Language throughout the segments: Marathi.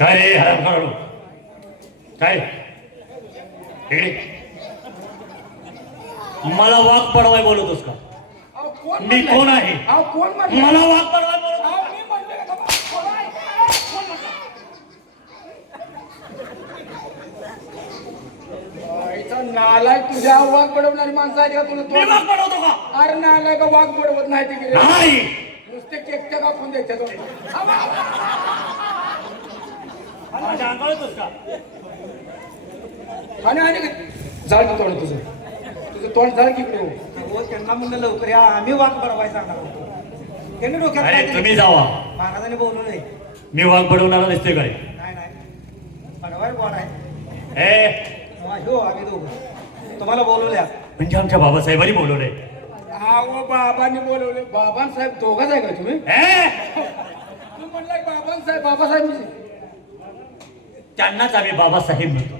काय रे हराम काय मला वाघ पडवाय बोलतोस का? मी कोण आहे? कोण मला वाघ पडवाय बोलत? नालायक तुझ्या वाघ पडवणारी माणसं आहे का तुला? मी वाघ पडवतो का? अरे नालाय का वाघ पडवत नाही ते नाही नुसते केकच्या कापून द्यायच्या तो माझ्या अंगावरच का? आणि जाळ की तोंड तुझं तोंड जाळ की इकडे हो त्यांना म्हणलं लवकर या आम्ही वाघ बरवायचा सांगणार होतो त्यांनी डोक्यात अरे काय तुम्ही जावा. महाराजांनी बोलवलंय. मी वाघ पडवणारा दिसतोय काय? नाही बरवाय कोण आहे? ए हो आम्ही दोघं तुम्हाला बोलवल्या. म्हणजे आमच्या बाबासाहेबांनी बोलवलंय. अहो बाबांनी बोलवले. बाबांसाहेब दोघंच आहे का तुम्ही? तू म्हणलाय बाबासाहेब त्यांनाच आम्ही बाबासाहेब म्हणतो.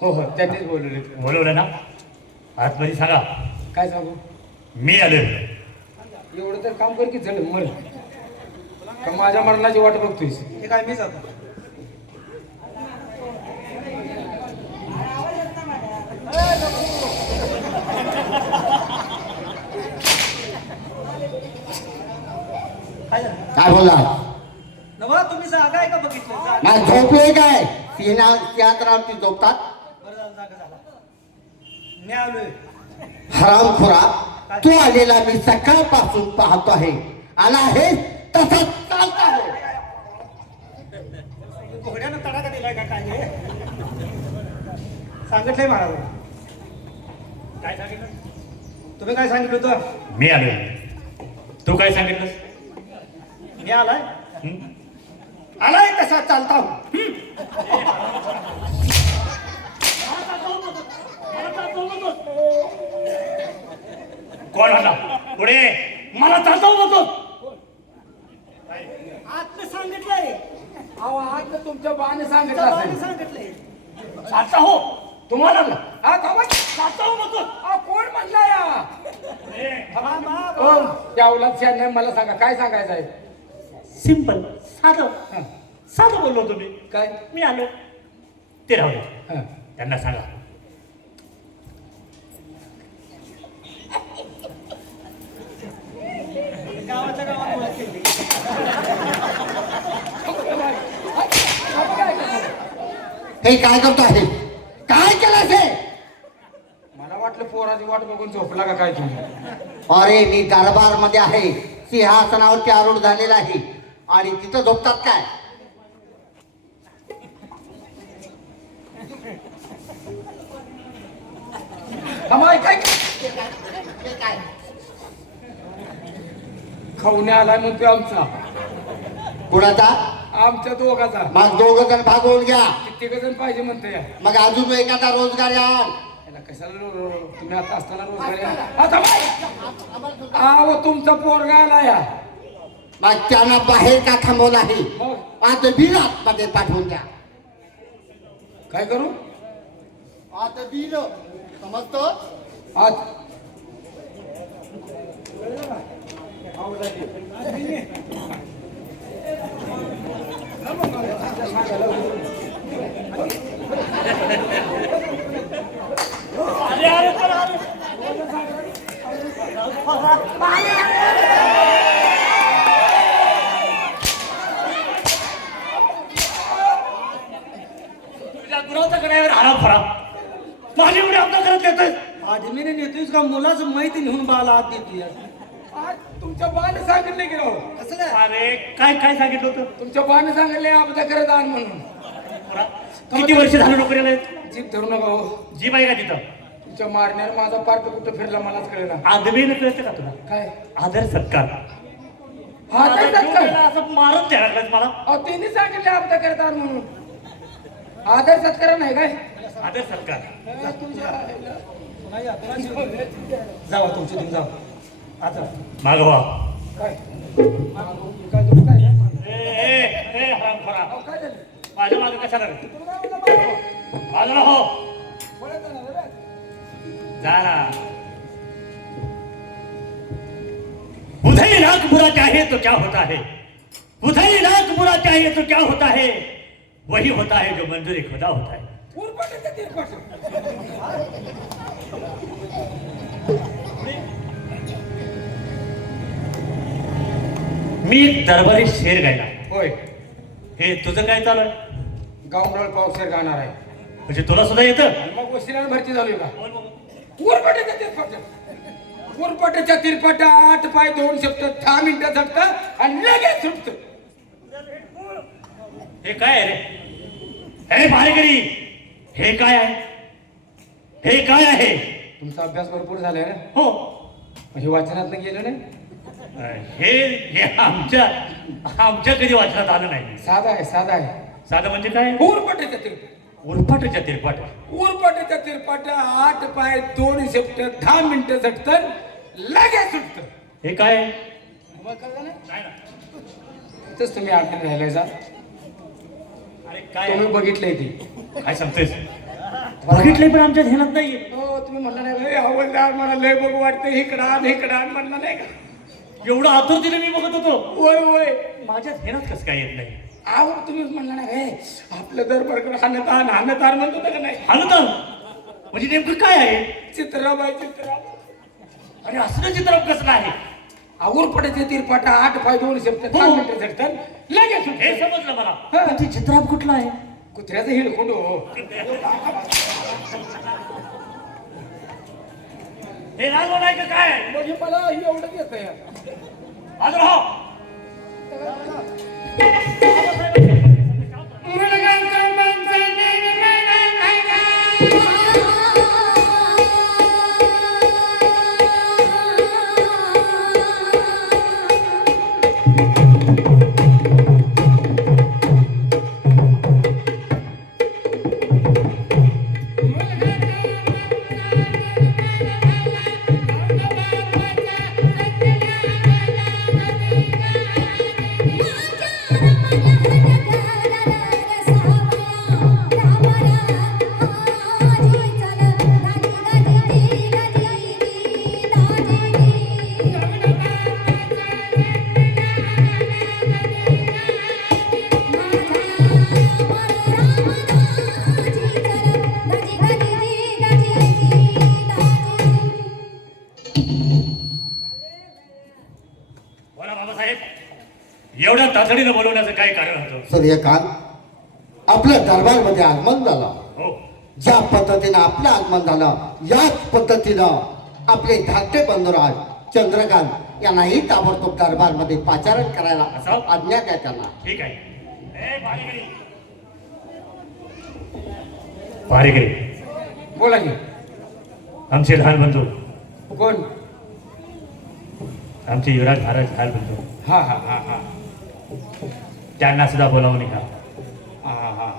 हो हो त्यांनीच बोलवले. बोलवलं ना? आतमध्ये सांगा काय सांगू? मी आले. एवढं तर काम कर की चल मर का माझ्या मरणाची वाट बघतोयस? हे काय मी जातो. काय बोला? नवा तुम्ही जागा आहे का बघितलं? माझ झोपले काय? सिंहात्रावरती झोपतात. बरं झालं जागा झाला. मी आलोय. हरामखोरा, तू आलेला मी सकाळपासून पाहतो आहे. आला आहे तसा चालता आहे. घोड्यानं तडाखा दिलाय का काय हे? सांगितलंय महाराज. काय सांगितलं? तुम्ही काय सांगितलं होतं? मी आलो. तू काय सांगितलंस? मी आलाय आलाय तसा चालता हो. कोण आला पुढे? मला चालतो होतो. आतलं सांगितलंय. अहो आज तुमच्या बाने सांगितलं बाबांनी असेल. सांगितलंय. चालता हो तुम्हाला हा थांबा. चालता हो म्हणतो. अहो कोण म्हणला या? त्या मला सांगा काय सांगायचं आहे? सिंपल साधं साधं बोललो तुम्ही. काय? मी आलो. ते राहू दे. हा. त्यांना सांगा गावाच्या गावात ओळख केली. हे काय करतो आहे? काय केलं ते? मला वाटलं पोराची वाट बघून झोपला का काय तुम्ही? अरे मी दरबार मध्ये आहे. सिंहासनावरती आरूढ झालेला आहे आणि तिथं झोपतात काय? काय खाऊने आलाय म्हणतो आमचा कुणाचा? आमच्या दोघाचा. मग दोघं जण भागवून घ्या. किती जण पाहिजे म्हणते या? मग अजून एखादा रोजगार याल. याला कशाला तुम्ही आता असताना रोजगार या? आता अहो तुमचा पोरगा आला या. मग त्यांना बाहेर का थांबवलं आहे? मग आता बिलात मध्ये पाठवून द्या. काय करू? आता बिल समजतो? आज तुझ्या गुराचा कड्यावर आराम फरा माझी एवढी आपला करत येतोय. आदमीने नेतोयस का मुलाचं माहिती नेऊन बाला आत देतोय. आज तुमच्या बाने सांगितले की राव? असं काय? अरे काय काय सांगितलं होतं? तुमच्या बाने सांगितले आपल्या करत आण म्हणून. किती वर्ष झालं नोकरीला आहेत? जीप धरू नका हो. जीप आहे का तिथं? तुमच्या मारण्यावर माझा पार्ट कुठं फिरला मलाच कळेना. आदमीनं कळतं का तुला? काय? आदर सत्कार. हा काय सत्कार? असं मारत द्यायला लागलास मला. अहो त्यांनी सांगितले आपल्या करत आण म्हणून. आदर सत्कार नाही काय? आदर सत्कार. पुन्हा या, पुन्हा शिव. जावा तुमची तुम्ही जावा. आता मागवा. काय? काय तुम्ही काय? हरामखोरा. अहो, काय झालं? माझ्या मागे कशाला रे? तुम्ही काय म्हणला बाबा? बाजूला हो. बोला तर ना, रे. जा ना. उधर लाख बुरा चाहे तो क्या होता है? उधर लाख बुरा चाहे तो क्या होता है? वही होता है जो मंजूर खुदा होता है. उरपाटाच्या तिरपाट मी एक दरबारी शेर गायला. होय हे तुझं काय चालू आहे? गावमराळ पावशेर गाणार आहे म्हणजे तुला सुद्धा येतं? आणि मग वशिल्याला भरती झालोय का उरपाटाच्या तिरपाट उरपाटाच्या तिरपाट 8 पाय 2 शब्द 10 मिनिटं झटतं आणि लगेच सुटतं. हे काय आहे रे? अरे भारेकरी, हे काय आहे? हे काय आहे? तुमचा अभ्यास भरपूर झालाय ना हो, हे वाचनात गेलं नाही. हे हे आमच्या कधी वाचनात आलं नाही. साधा आहे साधा आहे. साधं म्हणजे काय? उरपाटाच्या तिरपाट उरफाटच्या तिरपाट. उरपाटाच्या तिरपाट 8 पाय 2 शब्द 10 मिनिटं झटतं लगेच सुटतं. हे काय आहे? तुम्हाला कळलं नाही? इथंच तुम्ही आठवण राहिलाय जा. अरे काय तुम्ही आहे? बघितलंय ती. काय सांगतेस? बघितलंय पण आमच्या ध्यानात नाहीये. हो तुम्ही म्हणला नाही हवलदार मला लय बघू वाटतं इकडं म्हणला नाही का. एवढं आतुरतेने मी बघत होतो. होय होय माझ्या ध्यानात कसं काय येत नाही? आहो तुम्ही म्हणला नाही आपलं दरबारकडे हाणतान म्हणतो का नाही. आलं तर म्हणजे नेमकं काय आहे? चित्राबाई चित्रा अरे असलं चित्र कसलं आहे? उरपाटाच्या तिरपाटा 8 पाय 2 शब्द 10 मिनिटं झटतं लगेच सुटतं. हे समजलं मला. हा. पण ते चित्राप कुठलं आहे? कुत्र्याचं हिडकोंड हो. हे राजवाड आहे का काय? म्हणजे मला एवढंच येतंय. आलं राहा. बोला बाबासाहेब, एवढ्या तातडीनं बोलवण्याचं काय कारण होतं? सूर्यकांत, आपल्या दरबारमध्ये आगमन झालं. हो, ज्या पद्धतीनं आपलं आगमन झालं याच पद्धतीनं आपले धाकटे बंधुराज चंद्रकांत यांनाही ताबडतोब दरबारमध्ये पाचारण करायला असं? आज्ञा द्या त्यांना. ठीक आहे. ए भारेकरी, भारेकरी, बोला की आमचे लहान बंधू, कोण. आमचे युवराज महाराज लहान बंधू, हा हा हा हा त्यांना सुद्धा बोलावून घ्या. हा हा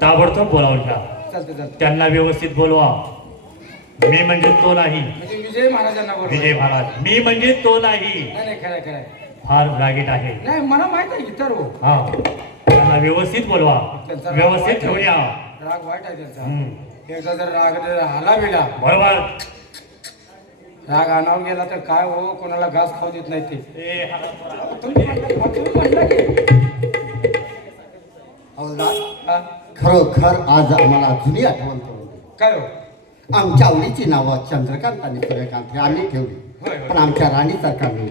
ताबडतोब बोलावून घ्या. चालतं चालतं. त्यांना व्यवस्थित बोलवा. मी म्हणजे तो नाही. म्हणजे विजय महाराजांना बरोबर. विजय महाराज, मी म्हणजे तो नाही. नाही नाही खरं खरं फार रागीट आहे. नाही मला माहित आहे इतर हो. हा, त्यांना व्यवस्थित बोलवा, व्यवस्थित ठेवून या. राग वाईट आहे त्यांचा. हम्म. त्याचा जर राग जर आला बिला बरोबर. राग आणावर गेला तर काय हो कोणाला घास खाऊ देत नाही ते. ए, हा. तुम्ही म्हणला की हवलदार, हा? खरोखर आज आम्हाला जुनी आठवण करून दिली. काय हो. आमच्या आवडीची नावं चंद्रकांत आणि सूर्यकांत हे आम्ही ठेवली. होय, होय. पण आमच्या राणी सरकारने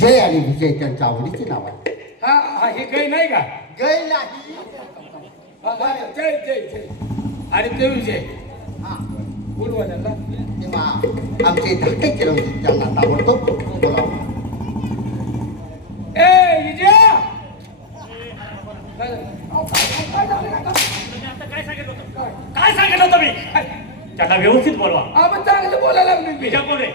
जय आणि विजय त्यांच्या आवडीची नाव आहे. हा हा हे काही नाही का. जय नाही. हा, हा, जय जय जय आणि ते विजय हा. बोलवा त्यांना. तेव्हा आमचे धाकटे चिरंजीव त्यांना ताबडतोब बोलावं. ए विजय काय सांगितलं होतं मी? त्यांना व्यवस्थित बोलवा. आपण चांगलं बोलायला लागलो. विजा कोण रे?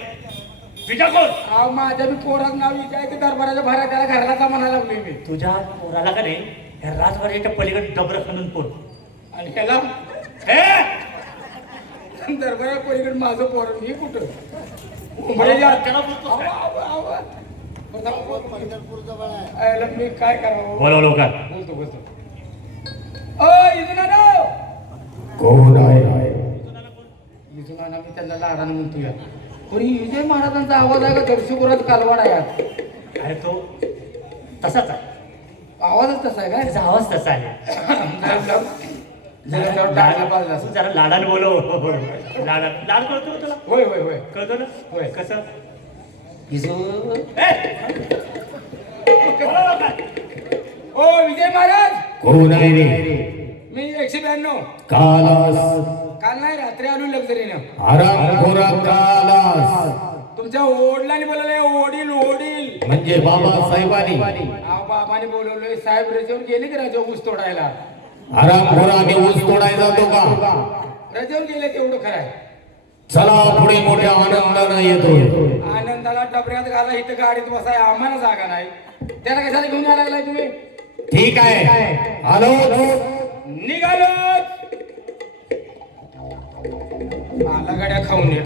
विजा कोण? अहो माझ्या बी पोराचं नाव विजय ते दरबाराच्या बाहेर त्याला घराला म्हणायला लागलोय मी. तुझ्या पोराला का नाही या राजवाड्याच्या पलीकडे डबर खणून पोर. आणि ह्याला हे दरबारा पलीकडे माझं पोर मी कुठं त्याला बोलतोस काय? याला मी काय करावं. बोलाव लवकर. बोलतो बोलतो. इजुना कोण आहे? इजुना मी त्यांना लाडानं म्हणतो या. पण ही विजय महाराजांचा आवाज आहे का दर्शपुरात कालवाड आहे यात. आहे तो तसाच आहे. अहो आवाजच तसा आहे काय त्याचा आवाज तसा आहे तू जरा लाडान बोलो लाड कळतो ना तुला होय होय होय कळतो ना होय. कसं ओ विजय महाराज कोण आहे रे? मी 192 काल नाही रात्री आलो लक्झरीनं आरामखोरा कालास तुमच्या ओढलाने बोलवलंय ओढील ओढील म्हणजे बाबासाहेबांनी बाबाने बोलवलंय साहेब रजेवर गेले की राजा ऊस तोडायला आरामखोराने ऊस तोडायला जातो का? रजेवर गेले तेवढं खरं आहे चला पुढे मोठ्या आनंदानं येतो. आनंदाला डबऱ्यात घाला इथं गाडीत बसाय आम्हाला जागा नाही त्याला कशाला घेऊन यायला लागलाय तुम्ही ठीक आहे आलो. निघालो आला गाड्या खाऊन ये